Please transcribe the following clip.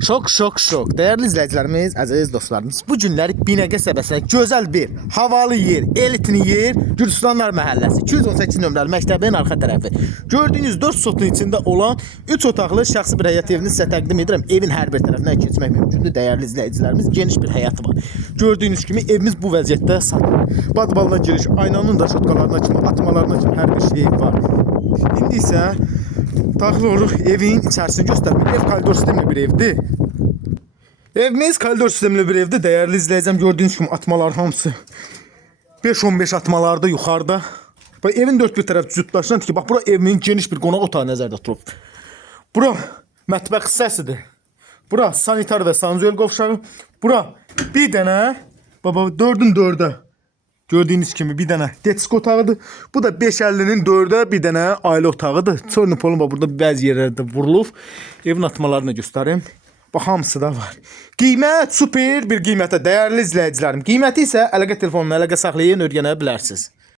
Şok. Değerli izleyicilerimiz, aziz dostlarımız, bu günləri Binəqə səbəsinə gözəl bir havalı yer, elitli yer, Gürcüstanlar məhəlləsi, 218 nömrəli məktəbin arxa tərəfi. Gördüyünüz 4 sotun içində olan 3 otaqlı şəxsi bir həyat evini sizə təqdim edirəm. Evin hər bir tərəfindən keçmək mümkündür. Değerli izleyicilerimiz, geniş bir həyatı var. Gördüyünüz kimi evimiz bu vəziyyətdə satılır. Badbalına giriş, aynanın da şotkalarına kimi, atmalarına kimi hər bir şey var. İndi isə daxil oluruq evin içərisini göstərmək. Ev koridor sistemli bir evdir. Evimiz koridor sistemli bir evdir. Değerli izleyicim, gördüğünüz kimi atmalar hamısı 5-15 atmalarda yuxarıda. Bax, evin dört bir tərəf cütlaşlanır ki, bax, bura evimin geniş bir qonaq otağı nəzərdə tutulub. Bura mətbəx hissəsidir. Bura sanitar və sanzuel qovşağı. Bura bir dənə, baba 4'ün 4'ə. Gördüğünüz kimi bir dənə detisk otağıdır. Bu da 5.50'nin 4'ə bir dənə ailə otağıdır. Çörnü polun burada bəzi yerlərdə vurulub. Evin atmalarını göstərim. Bax, hamısı da var. Qiymət super bir qiymətə, değerli izləyicilərim. Qiyməti isə əlaqə telefonuna əlaqə saxlayın, öyrənə bilərsiniz.